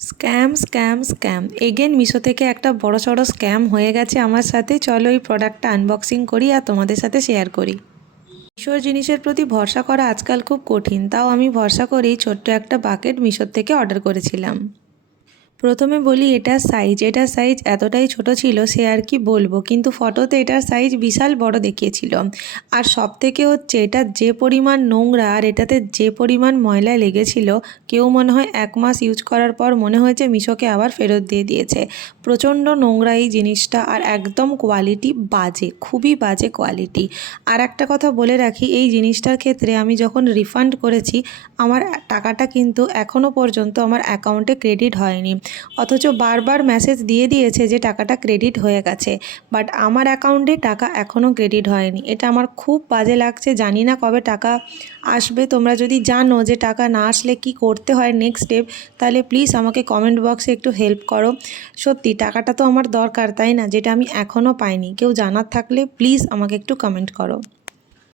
Scam scam scam again Meesho থেকে একটা বড়সড় স্ক্যাম হয়ে গেছে আমার সাথে। চলো এই প্রোডাক্টটা আনবক্সিং করি আর তোমাদের সাথে শেয়ার করি। মিশোর জিনিসের প্রতি ভরসা করা আজকাল খুব কঠিন, তাও আমি ভরসা করেই ছোট্ট একটা বাকেট মিশোর থেকে অর্ডার করেছিলাম। প্রথমে বলি এটার সাইজ এতটাই ছোট ছিল সে আর কি বলবো, কিন্তু ফটোতে এটার সাইজ বিশাল বড় দেখিয়েছিল। আর সব থেকে হচ্ছে এটা যে পরিমাণ নোংরা আর এটাতে যে পরিমাণ ময়লা লেগেছিল, কেউ মনে হয় 1 মাস ইউজ করার পর মনে হয়েছে মিশোকে আবার ফেরত দিয়ে দিয়েছে। প্রচণ্ড নোংরা এই জিনিসটা, আর একদম কোয়ালিটি বাজে, খুবই বাজে কোয়ালিটি। আর একটা কথা বলে রাখি, এই জিনিসটার ক্ষেত্রে আমি যখন রিফান্ড করেছি আমার টাকাটা কিন্তু এখনও পর্যন্ত আমার অ্যাকাউন্টে ক্রেডিট হয়নি। অথচ বারবার মেসেজ দিয়ে দিয়েছে যে টাকাটা ক্রেডিট হয়ে গেছে, বাট আমার অ্যাকাউন্টে টাকা এখনও ক্রেডিট হয়নি। এটা আমার খুব বাজে লাগছে, জানি না কবে টাকা আসবে। তোমরা যদি জানো যে টাকা না আসলে কি করতে হয় নেক্সট স্টেপ, তাহলে প্লিজ আমাকে কমেন্ট বক্সে একটু হেল্প করো। সত্যি টাকাটা তো আমার দরকার, তাই না, যেটা আমি এখনও পাইনি। কেউ জানার থাকলে প্লিজ আমাকে একটু কমেন্ট করো।